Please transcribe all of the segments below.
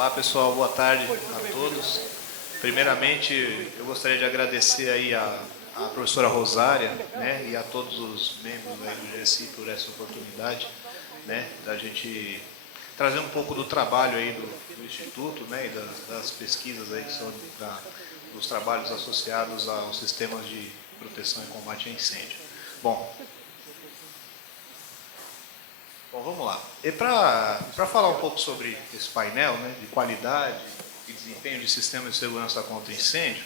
Olá pessoal, boa tarde a todos. Primeiramente, eu gostaria de agradecer aí a professora Rosária, né, e a todos os membros aí do GSI por essa oportunidade, né, da gente trazer um pouco do trabalho aí do Instituto, né, e das pesquisas aí que são dos trabalhos associados aos sistemas de proteção e combate a incêndio. Bom, vamos lá. E para falar um pouco sobre esse painel, né, de qualidade e desempenho de sistemas de segurança contra incêndio,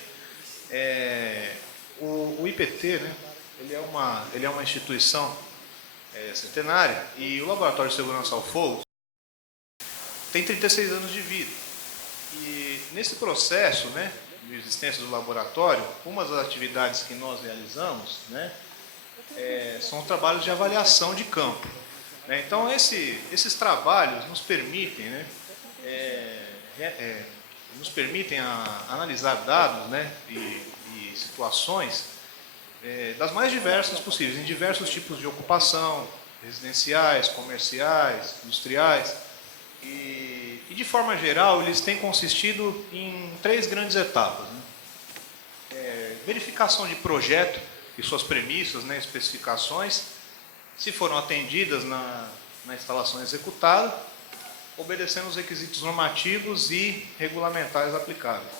o IPT, né, ele é uma instituição centenária e o Laboratório de Segurança ao Fogo tem 36 anos de vida. E nesse processo, né, de existência do laboratório, uma das atividades que nós realizamos, né, são trabalhos de avaliação de campo. Então, esses trabalhos nos permitem, né, analisar dados, né, e situações das mais diversas possíveis, em diversos tipos de ocupação, residenciais, comerciais, industriais. E de forma geral, eles têm consistido em 3 grandes etapas. Né? Verificação de projeto e suas premissas, né, especificações, se foram atendidas na instalação executada, obedecendo os requisitos normativos e regulamentares aplicáveis.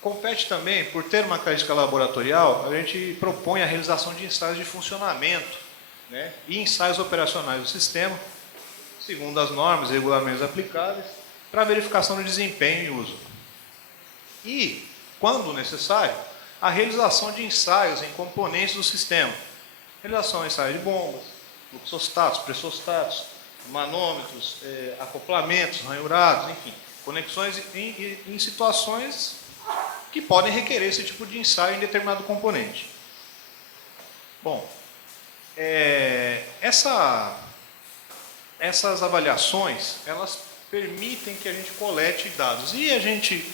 Compete também, por ter uma característica laboratorial, a gente propõe a realização de ensaios de funcionamento, né, e ensaios operacionais do sistema, segundo as normas e regulamentos aplicáveis, para verificação do desempenho e uso. E, quando necessário, a realização de ensaios em componentes do sistema, realização a ensaios de bombas, fluxostatos, pressostatos, manômetros, acoplamentos, ranhurados, enfim, conexões em situações que podem requerer esse tipo de ensaio em determinado componente. Bom, essas avaliações, elas permitem que a gente colete dados. E a gente,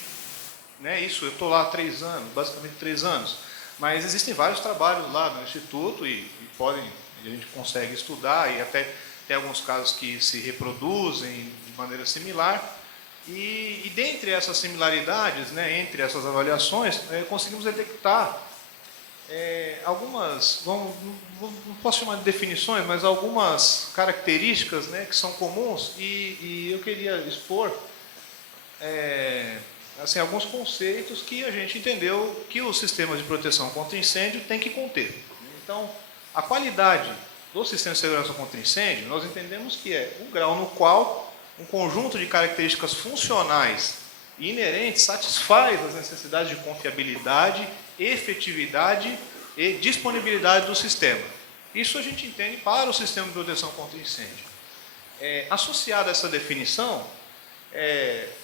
né, isso, eu estou lá há 3 anos, basicamente 3 anos, mas existem vários trabalhos lá no Instituto e a gente consegue estudar e até tem alguns casos que se reproduzem de maneira similar. E dentre essas similaridades, né, entre essas avaliações, conseguimos detectar algumas, não posso chamar de definições, mas algumas características, né, que são comuns e eu queria expor assim, alguns conceitos que a gente entendeu que os sistemas de proteção contra incêndio têm que conter. Então, a qualidade do sistema de segurança contra incêndio, nós entendemos que é o grau no qual um conjunto de características funcionais e inerentes satisfaz as necessidades de confiabilidade, efetividade e disponibilidade do sistema. Isso a gente entende para o sistema de proteção contra incêndio. Associada a essa definição,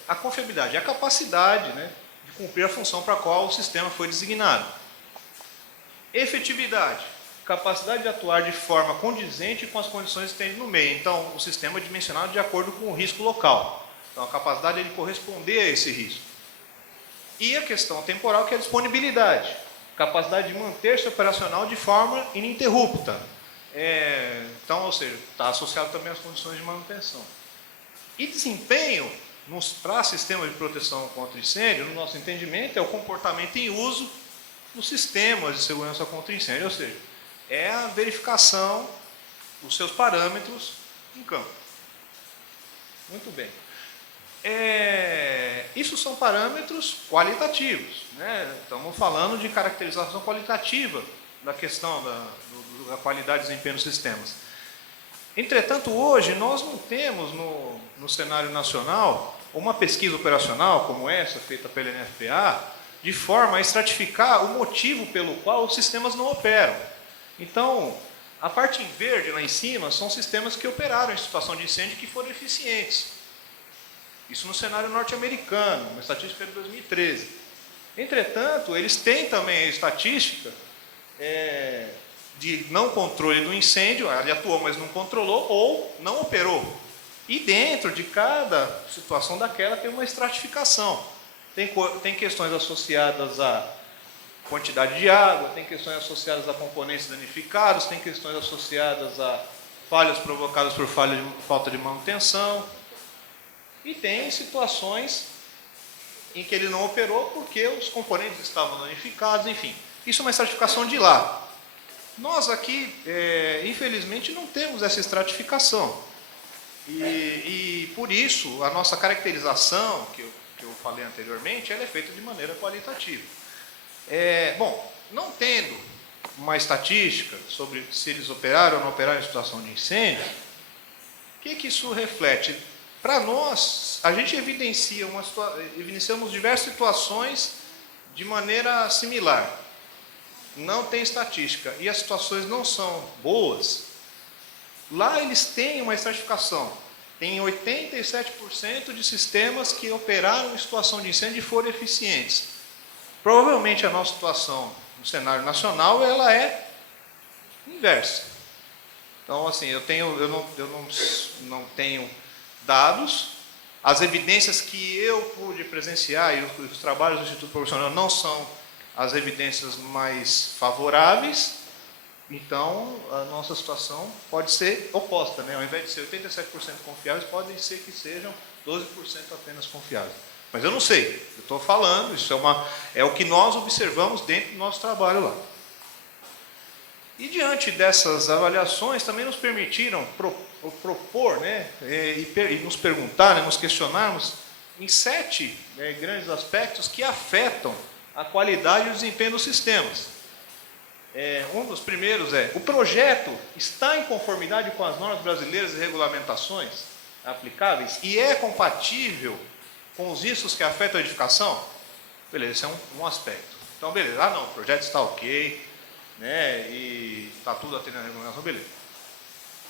a confiabilidade, a capacidade, né, de cumprir a função para a qual o sistema foi designado. Efetividade, capacidade de atuar de forma condizente com as condições que tem no meio. Então, o sistema é dimensionado de acordo com o risco local. Então, a capacidade de corresponder a esse risco. E a questão temporal, que é a disponibilidade. Capacidade de manter-se operacional de forma ininterrupta. Então, ou seja, está associado também às condições de manutenção. E desempenho, para sistemas de proteção contra incêndio, no nosso entendimento, é o comportamento em uso dos sistemas de segurança contra incêndio, ou seja, é a verificação dos seus parâmetros em campo. Muito bem. Isso são parâmetros qualitativos, né? Estamos falando de caracterização qualitativa da questão da qualidade e desempenho dos sistemas. Entretanto, hoje, nós não temos no cenário nacional uma pesquisa operacional como essa, feita pela NFPA, de forma a estratificar o motivo pelo qual os sistemas não operam. Então, a parte em verde lá em cima são sistemas que operaram em situação de incêndio que foram eficientes. Isso no cenário norte-americano, uma estatística de 2013. Entretanto, eles têm também a estatística de não controle do incêndio, ele atuou, mas não controlou ou não operou. E dentro de cada situação daquela tem uma estratificação. Tem questões associadas à quantidade de água, tem questões associadas a componentes danificados, tem questões associadas a falhas provocadas por falta de manutenção. E tem situações em que ele não operou porque os componentes estavam danificados, enfim. Isso é uma estratificação de lá. Nós aqui, infelizmente, não temos essa estratificação. E por isso, a nossa caracterização, que eu falei anteriormente, ela é feita de maneira qualitativa. Bom, não tendo uma estatística sobre se eles operaram ou não operaram em situação de incêndio, o que isso reflete? Para nós, a gente evidenciamos diversas situações de maneira similar. Não tem estatística e as situações não são boas. Lá eles têm uma estratificação. Tem 87% de sistemas que operaram em situação de incêndio e foram eficientes. Provavelmente a nossa situação no cenário nacional ela é inversa. Então, assim, eu não tenho dados. As evidências que eu pude presenciar e os trabalhos do Instituto Profissional não são as evidências mais favoráveis. Então, a nossa situação pode ser oposta, né? Ao invés de ser 87% confiáveis, podem ser que sejam 12% apenas confiáveis. Mas eu não sei, eu estou falando, isso é o que nós observamos dentro do nosso trabalho lá. E diante dessas avaliações, também nos permitiram propor, né, e nos perguntar, né, nos questionarmos em 7 grandes aspectos que afetam a qualidade e o desempenho dos sistemas. Um dos primeiros o projeto está em conformidade com as normas brasileiras e regulamentações aplicáveis e é compatível com os riscos que afetam a edificação? Beleza, esse é um aspecto. Então, beleza, não, o projeto está ok, né, e está tudo atendendo a regulamentação, beleza.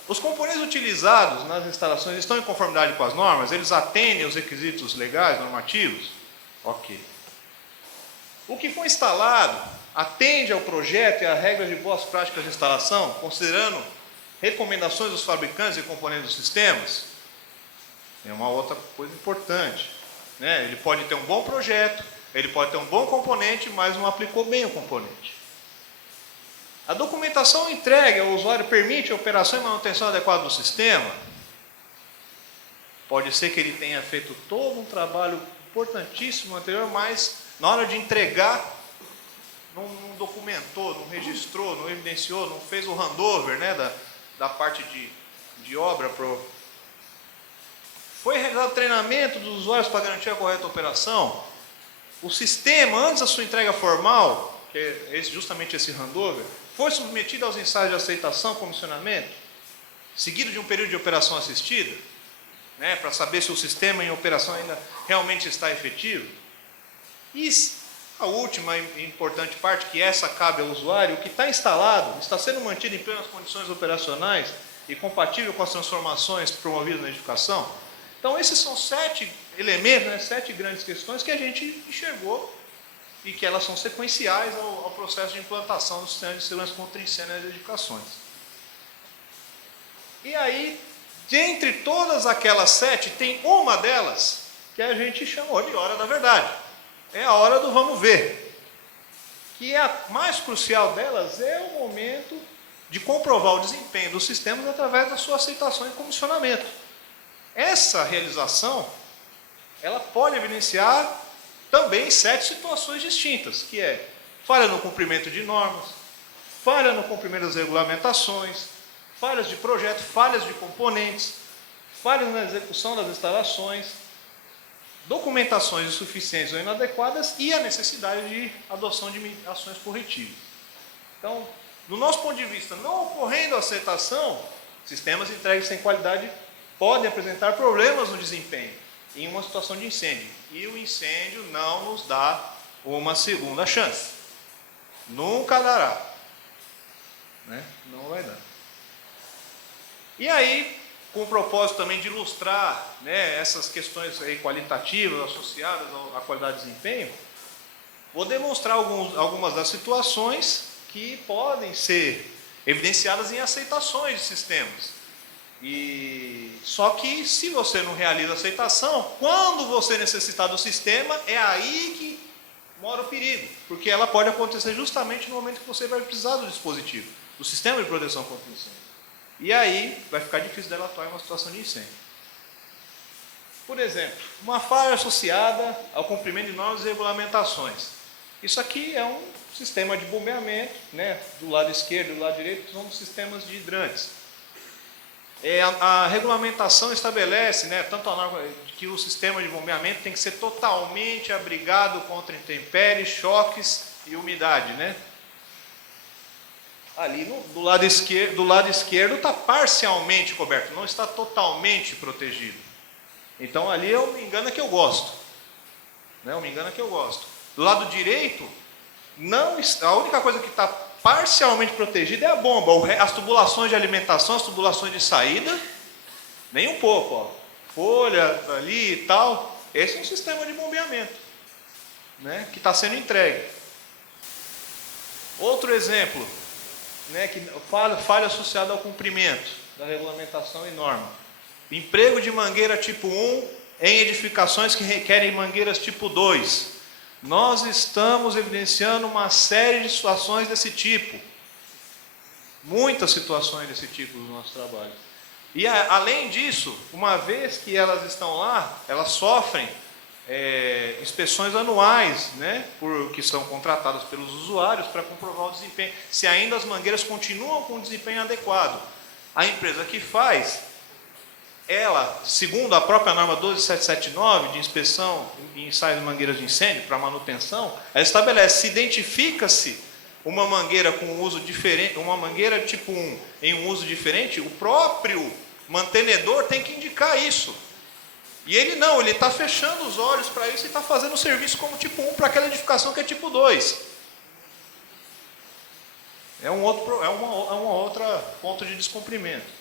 Os componentes utilizados nas instalações estão em conformidade com as normas? Eles atendem aos requisitos legais, normativos? Ok. O que foi instalado atende ao projeto e às regras de boas práticas de instalação, considerando recomendações dos fabricantes e componentes dos sistemas? É uma outra coisa importante, né? Ele pode ter um bom projeto, ele pode ter um bom componente, mas não aplicou bem o componente. A documentação entregue ao usuário permite a operação e manutenção adequada do sistema? Pode ser que ele tenha feito todo um trabalho importantíssimo anterior, mas na hora de entregar, não documentou, não registrou, não evidenciou, não fez o handover, né, da parte de obra. Foi realizado treinamento dos usuários para garantir a correta operação? O sistema, antes da sua entrega formal, que é justamente esse handover, foi submetido aos ensaios de aceitação, comissionamento, seguido de um período de operação assistida, né, para saber se o sistema em operação ainda realmente está efetivo? E a última e importante parte, que essa cabe ao usuário, o que está instalado está sendo mantido em plenas condições operacionais e compatível com as transformações promovidas na edificação? Então, esses são 7 elementos, né, 7 grandes questões que a gente enxergou e que elas são sequenciais ao processo de implantação do sistema de segurança contra incêndio nas edificações. E aí, dentre todas aquelas 7, tem uma delas que a gente chamou de hora da verdade. É a hora do vamos ver. Que é a mais crucial delas é o momento de comprovar o desempenho dos sistemas através da sua aceitação e comissionamento. Essa realização, ela pode evidenciar também 7 situações distintas, que é falha no cumprimento de normas, falha no cumprimento das regulamentações, falhas de projeto, falhas de componentes, falhas na execução das instalações, documentações insuficientes ou inadequadas e a necessidade de adoção de ações corretivas. Então, do nosso ponto de vista, não ocorrendo a aceitação, sistemas entregues sem qualidade podem apresentar problemas no desempenho em uma situação de incêndio. E o incêndio não nos dá uma segunda chance. Nunca dará. Né? Não vai dar. E aí, com o propósito também de ilustrar, né, essas questões aí qualitativas associadas à qualidade de desempenho, vou demonstrar algumas das situações que podem ser evidenciadas em aceitações de sistemas. Só que se você não realiza a aceitação, quando você necessitar do sistema, é aí que mora o perigo, porque ela pode acontecer justamente no momento que você vai precisar do dispositivo, do sistema de proteção contra incêndio. E aí vai ficar difícil dela atuar em uma situação de incêndio. Por exemplo, uma falha associada ao cumprimento de normas e regulamentações. Isso aqui é um sistema de bombeamento, né? Do lado esquerdo e do lado direito são sistemas de hidrantes. A regulamentação estabelece, né, tanto a norma que o sistema de bombeamento tem que ser totalmente abrigado contra intempéries, choques e umidade, né? Ali do lado esquerdo está parcialmente coberto, não está totalmente protegido. Então ali eu me engano que eu gosto, né? Eu me engano que eu gosto. Do lado direito, a única coisa que está parcialmente protegida é a bomba. As tubulações de alimentação, as tubulações de saída, nem um pouco, ó. Folha ali e tal. Esse é um sistema de bombeamento, né, que está sendo entregue. Outro exemplo, né, que falha associada ao cumprimento da regulamentação e norma. Emprego de mangueira tipo 1 em edificações que requerem mangueiras tipo 2. Nós estamos evidenciando uma série de situações desse tipo. Muitas situações desse tipo no nosso trabalho. E além disso, uma vez que elas estão lá, elas sofrem inspeções anuais, né, que são contratadas pelos usuários para comprovar o desempenho, se ainda as mangueiras continuam com o desempenho adequado. A empresa que faz, ela, segundo a própria norma 12779 de inspeção e ensaio de mangueiras de incêndio para manutenção, ela estabelece, se identifica-se uma mangueira com uso diferente, uma mangueira tipo 1 em um uso diferente, o próprio mantenedor tem que indicar isso. E ele não, ele está fechando os olhos para isso e está fazendo o serviço como tipo 1 para aquela edificação que é tipo 2. É uma outra ponto de descumprimento.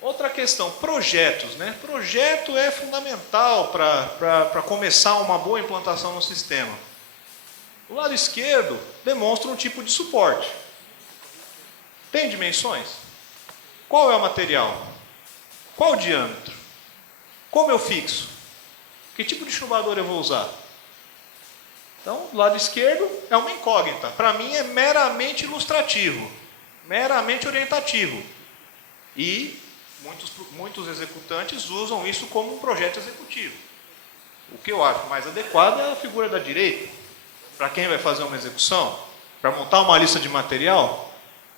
Outra questão, projetos, né? Projeto é fundamental para começar uma boa implantação no sistema. O lado esquerdo demonstra um tipo de suporte. Tem dimensões? Qual é o material? Qual o diâmetro? Como eu fixo? Que tipo de chumbador eu vou usar? Então, do lado esquerdo é uma incógnita. Para mim é meramente ilustrativo, meramente orientativo. E muitos executantes usam isso como um projeto executivo. O que eu acho mais adequado é a figura da direita. Para quem vai fazer uma execução, para montar uma lista de material,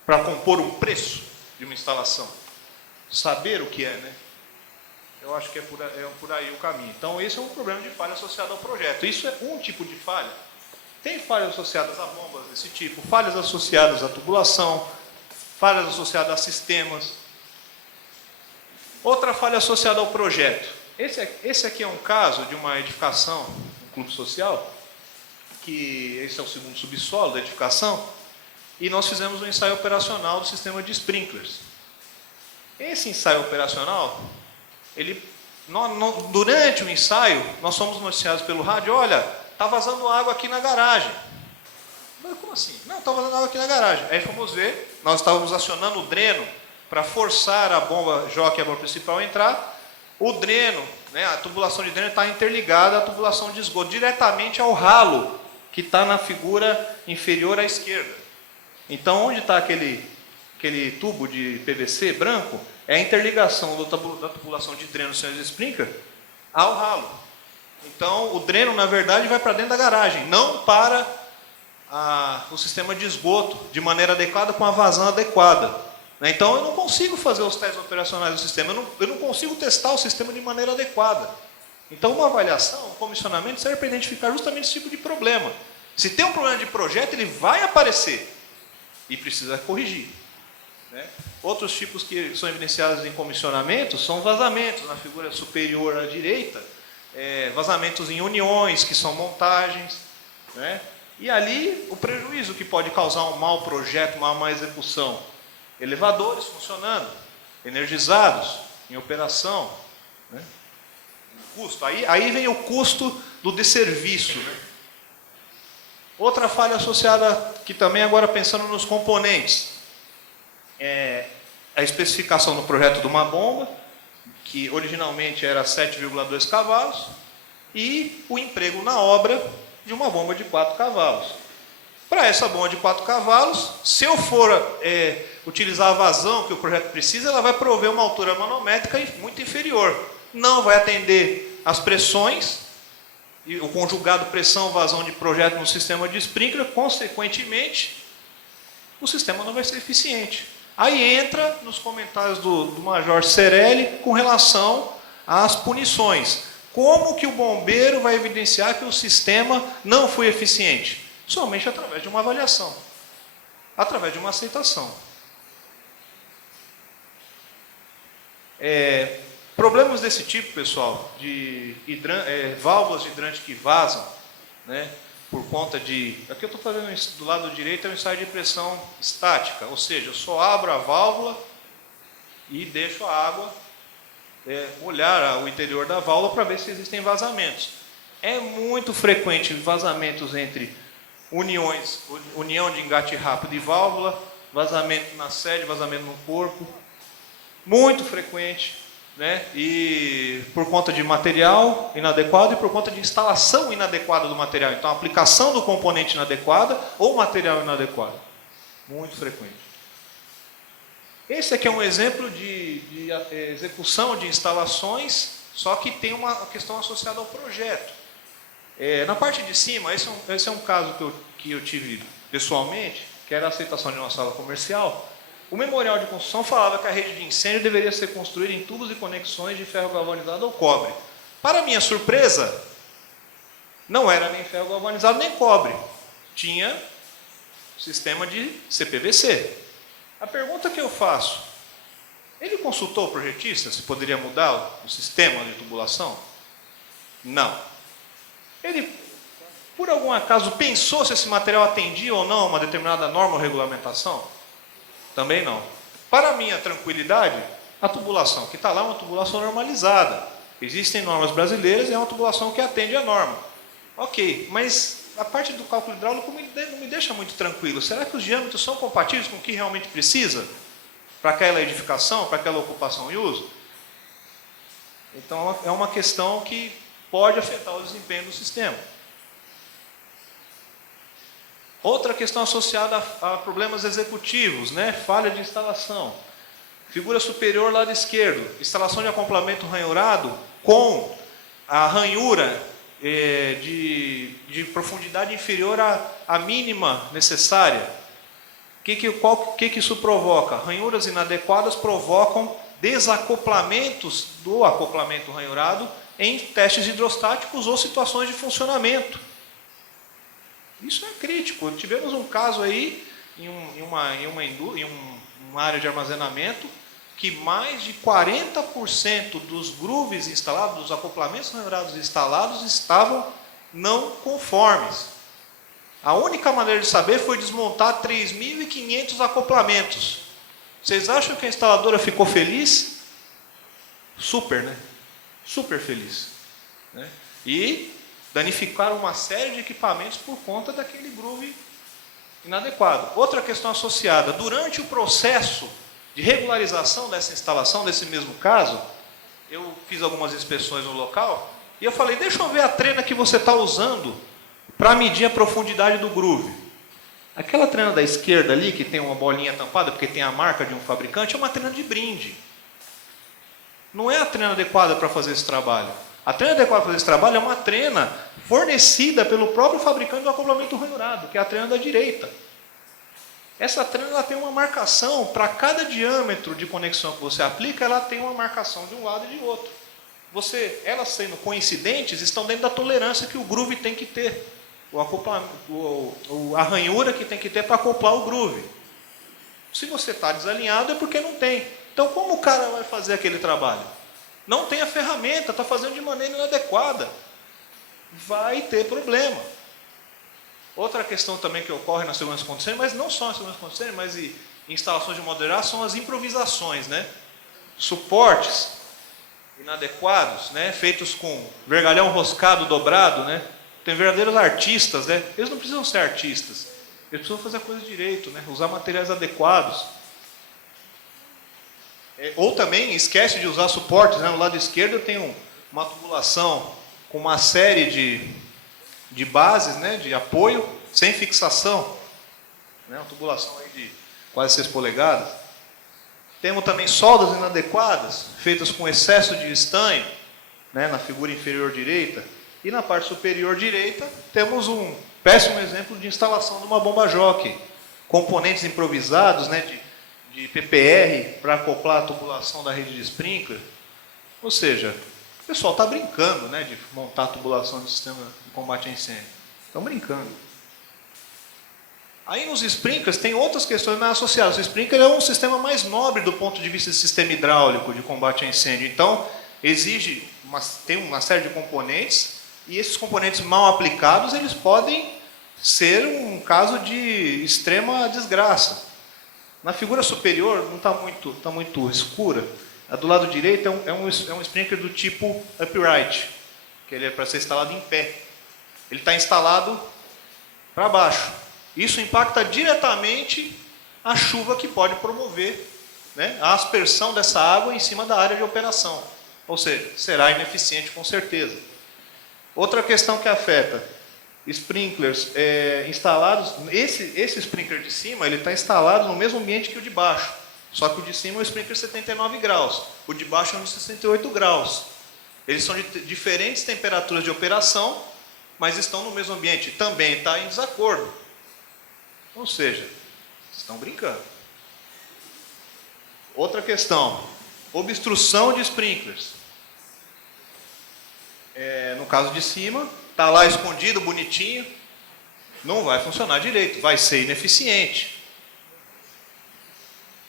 para compor um preço de uma instalação. Saber o que é, né? Eu acho que é por aí o caminho. Então, esse é um problema de falha associado ao projeto. Isso é um tipo de falha. Tem falhas associadas a bombas desse tipo, falhas associadas à tubulação, falhas associadas a sistemas. Outra falha associada ao projeto. Esse aqui é um caso de uma edificação, um clube social, que esse é o segundo subsolo da edificação, e nós fizemos um ensaio operacional do sistema de sprinklers. Esse ensaio operacional, durante o ensaio, nós fomos noticiados pelo rádio, olha, está vazando água aqui na garagem. Mas como assim? Não, está vazando água aqui na garagem. Aí fomos ver, nós estávamos acionando o dreno para forçar a bomba jockey, a bomba principal, a entrar. O dreno, né, a tubulação de dreno está interligada à tubulação de esgoto, diretamente ao ralo, que está na figura inferior à esquerda. Então, onde está aquele tubo de PVC branco, é a interligação da tubulação de dreno sem sprinkler ao ralo. Então, o dreno, na verdade, vai para dentro da garagem, não para o sistema de esgoto de maneira adequada, com a vazão adequada. Então, eu não consigo fazer os testes operacionais do sistema, eu não consigo testar o sistema de maneira adequada. Então, uma avaliação, um comissionamento, serve para identificar justamente esse tipo de problema. Se tem um problema de projeto, ele vai aparecer e precisa corrigir, né? Outros tipos que são evidenciados em comissionamento são vazamentos na figura superior à direita, vazamentos em uniões, que são montagens, né? E ali o prejuízo que pode causar um mau projeto, uma má execução. Elevadores funcionando, energizados, em operação, né? Custo. Aí vem o custo do desserviço, né? Outra falha associada, que também agora pensando nos componentes, é a especificação do projeto de uma bomba, que originalmente era 7,2 cavalos, e o emprego na obra de uma bomba de 4 cavalos. Para essa bomba de 4 cavalos, se eu for utilizar a vazão que o projeto precisa, ela vai prover uma altura manométrica muito inferior. não vai atender às pressões, e o conjugado pressão-vazão de projeto no sistema de sprinkler, consequentemente, o sistema não vai ser eficiente. Aí entra nos comentários do Major Cerelli com relação às punições. Como que o bombeiro vai evidenciar que o sistema não foi eficiente? Somente através de uma avaliação, através de uma aceitação. Problemas desse tipo, pessoal, de válvulas de hidrante que vazam, né, por conta de... Aqui eu estou fazendo do lado direito, é um ensaio de pressão estática, ou seja, eu só abro a válvula e deixo a água molhar o interior da válvula para ver se existem vazamentos. É muito frequente vazamentos entre união de engate rápido de válvula, vazamento na sede, vazamento no corpo, muito frequente, né? E por conta de material inadequado e por conta de instalação inadequada do material. Então, a aplicação do componente inadequada ou material inadequado. Muito frequente. Esse aqui é um exemplo de execução de instalações, só que tem uma questão associada ao projeto. Na parte de cima, esse é um caso que eu tive pessoalmente, que era a aceitação de uma sala comercial. O memorial de construção falava que a rede de incêndio deveria ser construída em tubos e conexões de ferro galvanizado ou cobre. Para minha surpresa, não era nem ferro galvanizado nem cobre. Tinha sistema de CPVC. A pergunta que eu faço, ele consultou o projetista se poderia mudar o sistema de tubulação? Não. Ele, por algum acaso, pensou se esse material atendia ou não a uma determinada norma ou regulamentação? Também não. Para minha tranquilidade, a tubulação que está lá é uma tubulação normalizada. Existem normas brasileiras e é uma tubulação que atende à norma. Ok, mas a parte do cálculo hidráulico não me deixa muito tranquilo. Será que os diâmetros são compatíveis com o que realmente precisa? Para aquela edificação, para aquela ocupação e uso? Então, é uma questão que pode afetar o desempenho do sistema. Outra questão associada a problemas executivos, né? Falha de instalação. Figura superior, lado esquerdo. Instalação de acoplamento ranhurado com a ranhura de profundidade inferior à mínima necessária. O que isso provoca? Ranhuras inadequadas provocam desacoplamentos do acoplamento ranhurado em testes hidrostáticos ou situações de funcionamento. Isso é crítico. Tivemos um caso aí em uma área de armazenamento que mais de 40% dos grooves instalados, dos acoplamentos ranhurados instalados, estavam não conformes. A única maneira de saber foi desmontar 3.500 acoplamentos. Vocês acham que a instaladora ficou feliz? Super, né? Super feliz. Né? E danificaram uma série de equipamentos por conta daquele groove inadequado. Outra questão associada, durante o processo de regularização dessa instalação, desse mesmo caso, eu fiz algumas inspeções no local, e eu falei, deixa eu ver a trena que você está usando para medir a profundidade do groove. Aquela trena da esquerda ali, que tem uma bolinha tampada, porque tem a marca de um fabricante, é uma trena de brinde. Não é a trena adequada para fazer esse trabalho. A trena adequada para fazer esse trabalho é uma trena fornecida pelo próprio fabricante do acoplamento ranhurado, que é a trena da direita. Essa trena ela tem uma marcação, para cada diâmetro de conexão que você aplica, ela tem uma marcação de um lado e de outro. Elas sendo coincidentes, estão dentro da tolerância que o groove tem que ter. A ranhura que tem que ter para acoplar o groove. Se você está desalinhado é porque não tem. Então como o cara vai fazer aquele trabalho? Não tem a ferramenta, está fazendo de maneira inadequada. Vai ter problema. Outra questão também que ocorre nas segurança condições, mas não só nas segurança condições, mas em instalações de modo geral, são as improvisações, né? Suportes inadequados, né? Feitos com vergalhão roscado dobrado, né? Tem verdadeiros artistas, né? Eles não precisam ser artistas, eles precisam fazer a coisa direito, né? Usar materiais adequados. Ou também esquece de usar suportes, né? No lado esquerdo eu tenho uma tubulação com uma série de bases, né? De apoio, sem fixação, né? Uma tubulação aí de quase 6 polegadas. Temos também soldas inadequadas, feitas com excesso de estanho, né, na figura inferior direita, e na parte superior direita temos um péssimo exemplo de instalação de uma bomba jockey. Componentes improvisados, né, de PPR para acoplar a tubulação da rede de sprinkler. Ou seja, o pessoal está brincando, né, de montar a tubulação do sistema de combate a incêndio. Estão brincando. Aí nos sprinklers tem outras questões mais associadas. O sprinkler é um sistema mais nobre do ponto de vista de sistema hidráulico de combate a incêndio. Então, tem uma série de componentes, e esses componentes mal aplicados, eles podem ser um caso de extrema desgraça. Na figura superior, não está muito escura. A do lado direito é um sprinkler do tipo upright, que ele é para ser instalado em pé. Ele está instalado para baixo. Isso impacta diretamente a chuva que pode promover, né, a aspersão dessa água em cima da área de operação. Ou seja, será ineficiente com certeza. Outra questão que afeta, sprinklers instalados, esse sprinkler de cima ele está instalado no mesmo ambiente que o de baixo, só que o de cima é um sprinkler 79 graus, o de baixo é um de 68 graus. Eles são de diferentes temperaturas de operação, mas estão no mesmo ambiente. Também está em desacordo. Ou seja, estão brincando. Outra questão, obstrução de sprinklers. No caso de cima, está lá escondido, bonitinho, não vai funcionar direito, vai ser ineficiente.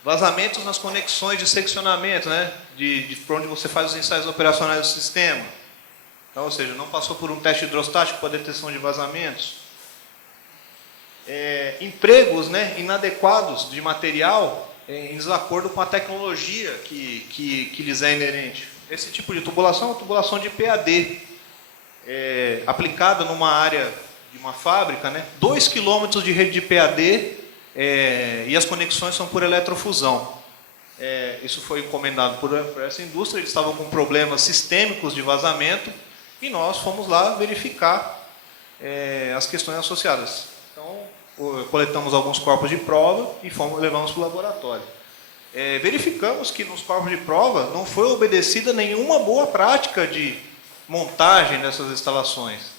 Vazamentos nas conexões de seccionamento, né, por onde você faz os ensaios operacionais do sistema. Então, ou seja, não passou por um teste hidrostático para detecção de vazamentos. Empregos, né, inadequados de material em desacordo com a tecnologia que lhes é inerente. Esse tipo de tubulação é uma tubulação de PAD, aplicada numa área de uma fábrica, né, 2 km de rede de PAD, e as conexões são por eletrofusão. Isso foi encomendado por essa indústria, eles estavam com problemas sistêmicos de vazamento, e nós fomos lá verificar as questões associadas. Então, coletamos alguns corpos de prova e levamos para o laboratório. Verificamos que nos corpos de prova não foi obedecida nenhuma boa prática de montagem dessas instalações.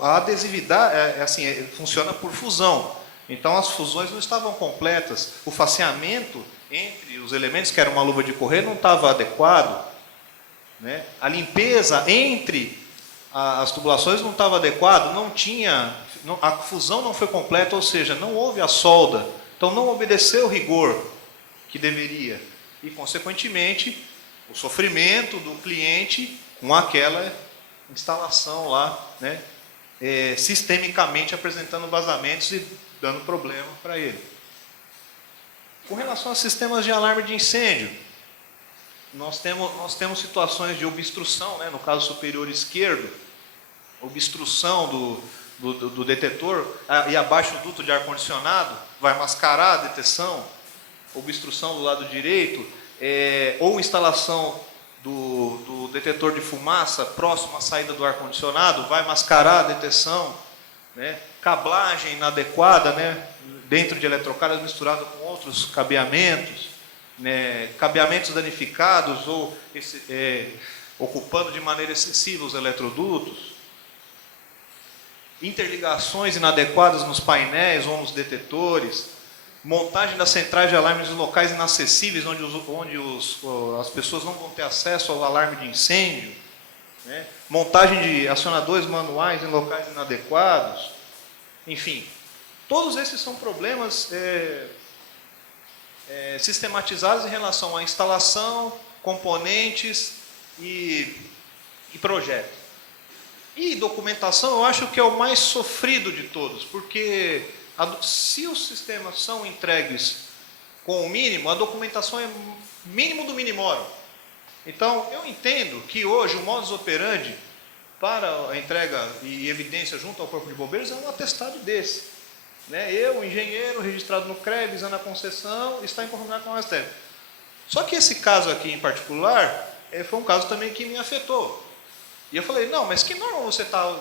A adesividade funciona por fusão. Então as fusões não estavam completas. O faceamento entre os elementos, que era uma luva de correr, não estava adequado, né? A limpeza entre as tubulações não estava adequada, a fusão não foi completa, ou seja, não houve a solda. Então não obedeceu o rigor que deveria. E, consequentemente, o sofrimento do cliente com aquela instalação lá, né, sistemicamente apresentando vazamentos e dando problema para ele. Com relação a sistemas de alarme de incêndio, nós temos situações de obstrução, né, no caso superior esquerdo, obstrução do detetor, e abaixo do duto de ar-condicionado, vai mascarar a detecção, obstrução do lado direito, ou instalação do detetor de fumaça próximo à saída do ar-condicionado, vai mascarar a detecção, né? Cablagem inadequada, né, dentro de eletrocaras misturada com outros cabeamentos, né, cabeamentos danificados ou ocupando de maneira excessiva os eletrodutos, interligações inadequadas nos painéis ou nos detetores, montagem das centrais de alarmes em locais inacessíveis, onde as pessoas não vão ter acesso ao alarme de incêndio, né? Montagem de acionadores manuais em locais inadequados, enfim, todos esses são problemas sistematizados em relação à instalação, componentes e projeto. E documentação, eu acho que é o mais sofrido de todos, porque se os sistemas são entregues com o mínimo, a documentação é mínimo do minimórum. Então, eu entendo que hoje o modus operandi para a entrega e evidência junto ao Corpo de Bombeiros é um atestado desse, né? Eu, engenheiro, registrado no CREA, visando a concessão, está em conformidade com o STF. Só que esse caso aqui em particular foi um caso também que me afetou. E eu falei, não, mas que norma você está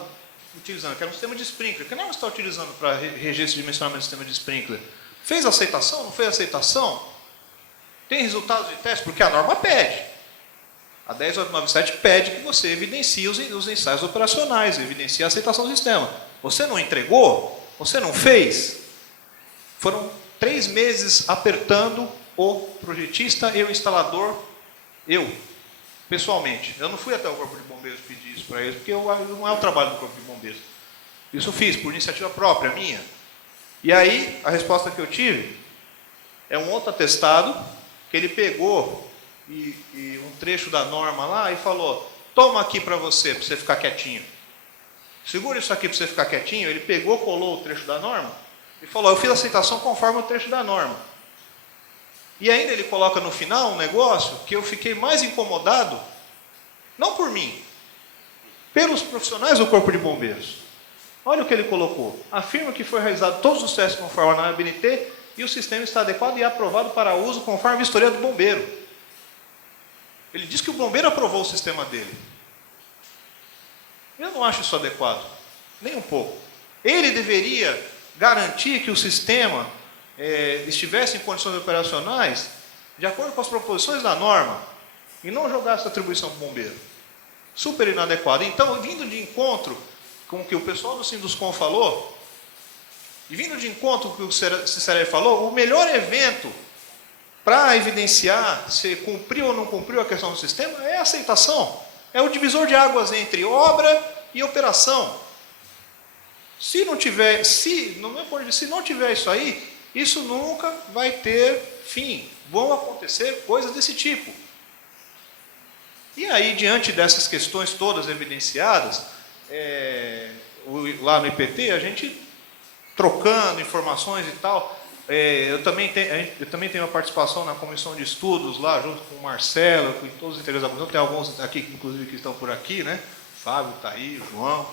utilizando? Que era um sistema de sprinkler. Que norma você está utilizando para registro de dimensionamento do sistema de sprinkler? Fez aceitação? Não fez aceitação? Tem resultados de teste? Porque a norma pede. A 10897 pede que você evidencie os ensaios operacionais, evidencie a aceitação do sistema. Você não entregou? Você não fez? Foram 3 meses apertando o projetista e o instalador, eu, pessoalmente. Eu não fui até o Corpo de Bombeiros pedir isso para eles, porque não é o trabalho do Corpo de Bombeiros. Isso eu fiz por iniciativa própria, minha. E aí, a resposta que eu tive é um outro atestado, que ele pegou e um trecho da norma lá e falou, toma aqui para você ficar quietinho. Segura isso aqui para você ficar quietinho. Ele pegou, colou o trecho da norma e falou, eu fiz a aceitação conforme o trecho da norma. E ainda ele coloca no final um negócio que eu fiquei mais incomodado, não por mim, pelos profissionais do Corpo de Bombeiros. Olha o que ele colocou. Afirma que foi realizado todos os testes conforme a ABNT e o sistema está adequado e aprovado para uso conforme a vistoria do bombeiro. Ele diz que o bombeiro aprovou o sistema dele. Eu não acho isso adequado, nem um pouco. Ele deveria garantir que o sistema estivesse em condições operacionais de acordo com as proposições da norma e não jogar essa atribuição para o bombeiro. Super inadequado. Então, vindo de encontro com o que o pessoal do Sinduscom falou, e vindo de encontro com o que o Cicerelli falou, o melhor evento para evidenciar se cumpriu ou não cumpriu a questão do sistema é a aceitação. É o divisor de águas entre obra e operação. Se não tiver, no meu ponto de vista, se não tiver isso aí, isso nunca vai ter fim. Vão acontecer coisas desse tipo. E aí, diante dessas questões todas evidenciadas, lá no IPT, a gente trocando informações e tal, eu também tenho uma participação na comissão de estudos lá, junto com o Marcelo, com todos os integrantes da comissão, tem alguns aqui, inclusive, que estão por aqui, né? O Fábio está aí, o João,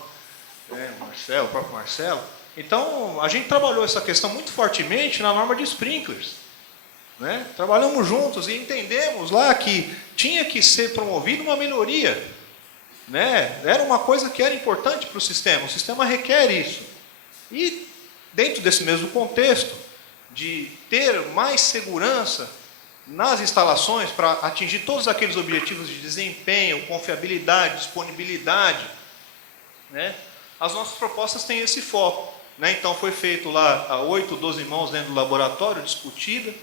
o Marcelo, o próprio Marcelo. Então, a gente trabalhou essa questão muito fortemente na norma de sprinklers. Né? Trabalhamos juntos e entendemos lá que tinha que ser promovida uma melhoria. Né? Era uma coisa que era importante para o sistema requer isso. E, dentro desse mesmo contexto, de ter mais segurança nas instalações para atingir todos aqueles objetivos de desempenho, confiabilidade, disponibilidade, né? As nossas propostas têm esse foco. Né? Então, foi feito lá a 8, 12 mãos dentro do laboratório, discutida,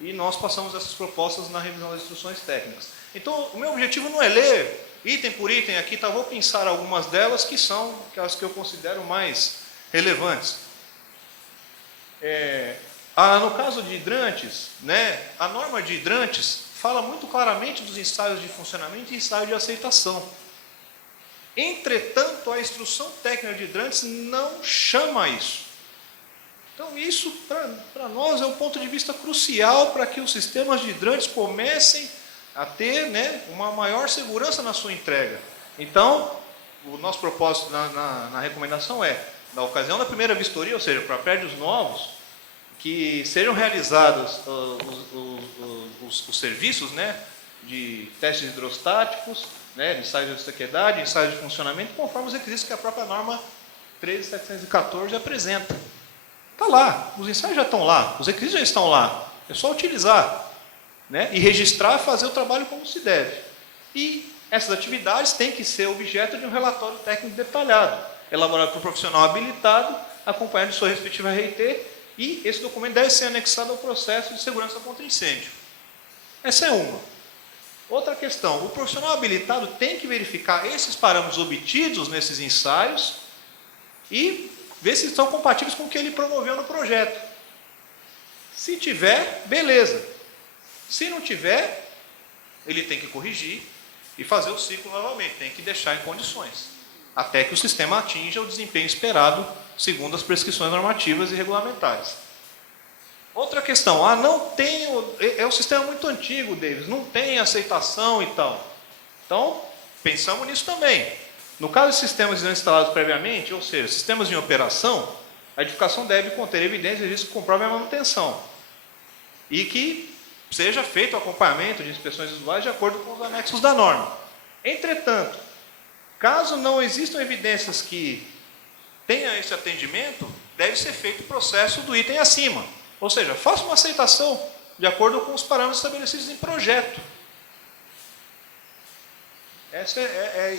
e nós passamos essas propostas na revisão das instruções técnicas. Então, o meu objetivo não é ler item por item aqui, tá? Vou pensar algumas delas que são as que eu considero mais relevantes. No caso de hidrantes, né, a norma de hidrantes fala muito claramente dos ensaios de funcionamento e ensaio de aceitação. Entretanto, a instrução técnica de hidrantes não chama isso. Então, isso, para nós, é um ponto de vista crucial para que os sistemas de hidrantes comecem a ter, né, uma maior segurança na sua entrega. Então, o nosso propósito na recomendação é, na ocasião da primeira vistoria, ou seja, para prédios novos, que sejam realizados os serviços, né, de testes hidrostáticos, né, de ensaios de sequedade, ensaios de funcionamento, conforme os requisitos que a própria norma 13714 apresenta. Está lá, os ensaios já estão lá, os requisitos já estão lá, é só utilizar, né, e registrar, fazer o trabalho como se deve. E essas atividades têm que ser objeto de um relatório técnico detalhado, elaborado por um profissional habilitado, acompanhado de sua respectiva RT, e esse documento deve ser anexado ao processo de segurança contra incêndio. Essa é uma. Outra questão, o profissional habilitado tem que verificar esses parâmetros obtidos nesses ensaios e ver se estão compatíveis com o que ele promoveu no projeto. Se tiver, beleza. Se não tiver, ele tem que corrigir e fazer o ciclo novamente, tem que deixar em condições, até que o sistema atinja o desempenho esperado segundo as prescrições normativas e regulamentares. Outra questão, não tem, é um sistema muito antigo, Davis, não tem aceitação e tal. Então, pensamos nisso também. No caso de sistemas instalados previamente, ou seja, sistemas em operação, a edificação deve conter evidências disso que comprovem a manutenção. E que seja feito o acompanhamento de inspeções visuais de acordo com os anexos da norma. Entretanto, caso não existam evidências que tenham esse atendimento, deve ser feito o processo do item acima. Ou seja, faça uma aceitação de acordo com os parâmetros estabelecidos em projeto.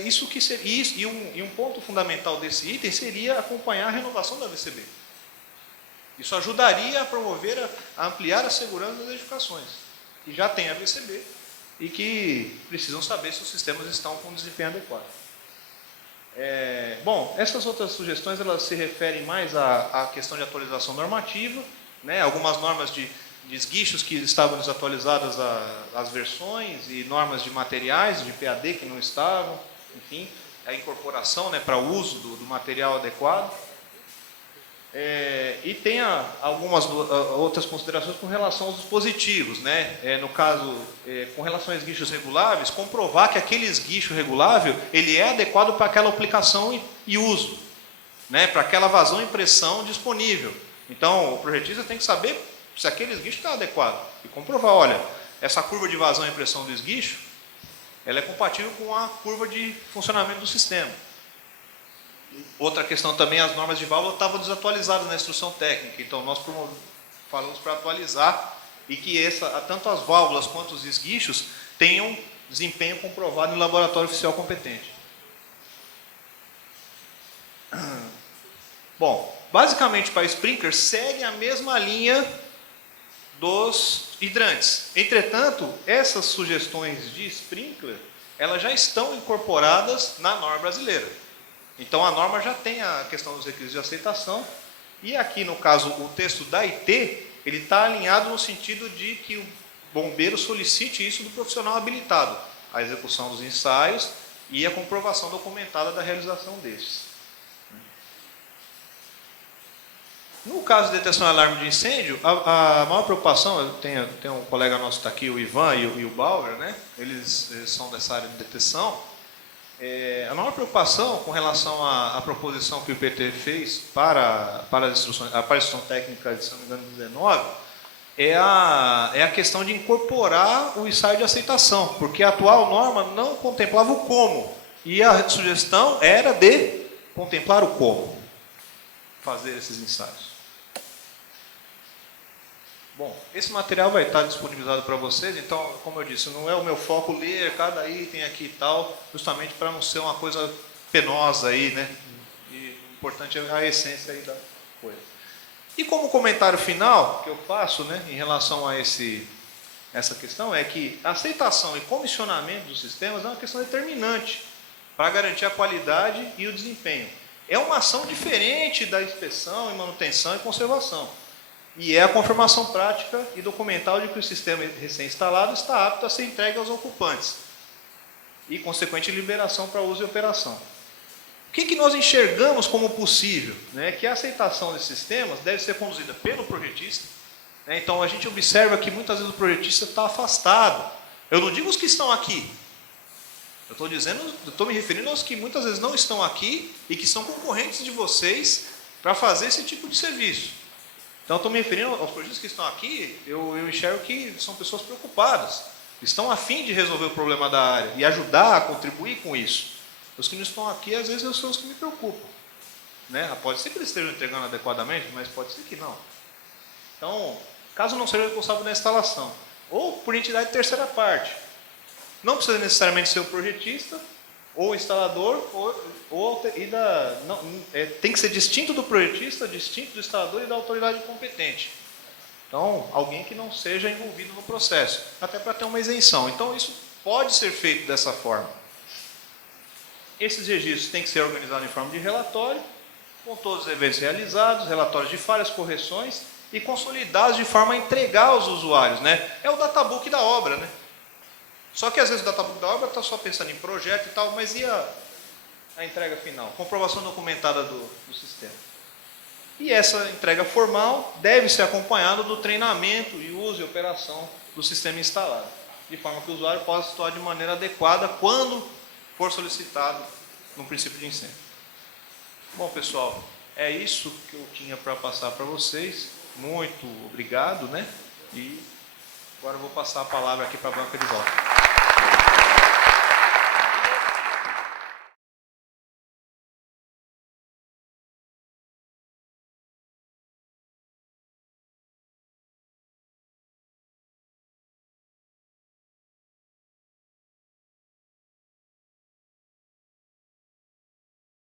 Isso que seria, e um ponto fundamental desse item seria acompanhar a renovação da VCB. Isso ajudaria a promover, a ampliar a segurança das edificações, que já tem a VCB e que precisam saber se os sistemas estão com desempenho adequado. Bom, essas outras sugestões elas se referem mais à questão de atualização normativa, né, algumas normas de esguichos que estavam desatualizadas as versões e normas de materiais, de PAD que não estavam, enfim, a incorporação, né, para o uso do material adequado. E tem algumas outras considerações com relação aos dispositivos, né? No caso, com relação a esguichos reguláveis, comprovar que aquele esguicho regulável ele é adequado para aquela aplicação e uso, né? Para aquela vazão e impressão disponível. Então, o projetista tem que saber se aquele esguicho está adequado e comprovar, olha, essa curva de vazão e impressão do esguicho, ela é compatível com a curva de funcionamento do sistema. Outra questão também, as normas de válvula estavam desatualizadas na instrução técnica, então nós falamos para atualizar e que tanto as válvulas quanto os esguichos tenham desempenho comprovado em laboratório oficial competente. Bom, basicamente para sprinkler segue a mesma linha dos hidrantes. Entretanto, essas sugestões de sprinkler, elas já estão incorporadas na norma brasileira. Então, a norma já tem a questão dos requisitos de aceitação, e aqui, no caso, o texto da IT, ele está alinhado no sentido de que o bombeiro solicite isso do profissional habilitado, a execução dos ensaios e a comprovação documentada da realização destes. No caso de detecção e alarme de incêndio, a maior preocupação, eu tenho um colega nosso que está aqui, o Ivan e o Bauer, né? Eles são dessa área de detecção. A maior preocupação com relação à proposição que o IPT fez para a instrução técnica de, se não me engano, 19, é a questão de incorporar o ensaio de aceitação, porque a atual norma não contemplava o como, e a sugestão era de contemplar o como fazer esses ensaios. Bom, esse material vai estar disponibilizado para vocês, então, como eu disse, não é o meu foco ler cada item aqui e tal, justamente para não ser uma coisa penosa aí, né? E o importante é a essência aí da coisa. E como comentário final que eu faço, né, em relação a essa questão, é que a aceitação e comissionamento dos sistemas é uma questão determinante para garantir a qualidade e o desempenho. É uma ação diferente da inspeção, e manutenção e conservação. E é a confirmação prática e documental de que o sistema recém-instalado está apto a ser entregue aos ocupantes. E, consequente, liberação para uso e operação. O que nós enxergamos como possível? Né? Que a aceitação desses sistemas deve ser conduzida pelo projetista. Né? Então, a gente observa que muitas vezes o projetista está afastado. Eu não digo os que estão aqui. Eu estou me referindo aos que muitas vezes não estão aqui e que são concorrentes de vocês para fazer esse tipo de serviço. Então, estou me referindo aos projetistas que estão aqui, eu enxergo que são pessoas preocupadas, estão a fim de resolver o problema da área e ajudar a contribuir com isso. Os que não estão aqui, às vezes, são os que me preocupam. Né? Pode ser que eles estejam entregando adequadamente, mas pode ser que não. Então, caso não seja responsável da instalação, ou por entidade de terceira parte, não precisa necessariamente ser o projetista, ou o instalador, tem que ser distinto do projetista, distinto do instalador e da autoridade competente. Então, alguém que não seja envolvido no processo, até para ter uma isenção. Então, isso pode ser feito dessa forma. Esses registros têm que ser organizados em forma de relatório, com todos os eventos realizados, relatórios de falhas, correções, e consolidados de forma a entregar aos usuários. Né? É o databook da obra, né? Só que às vezes o databook da obra está só pensando em projeto e tal, mas e a entrega final? Comprovação documentada do sistema. E essa entrega formal deve ser acompanhada do treinamento e uso e operação do sistema instalado, de forma que o usuário possa atuar de maneira adequada quando for solicitado no princípio de incêndio. Bom, pessoal, é isso que eu tinha para passar para vocês. Muito obrigado, né? E agora eu vou passar a palavra aqui para a banca de volta.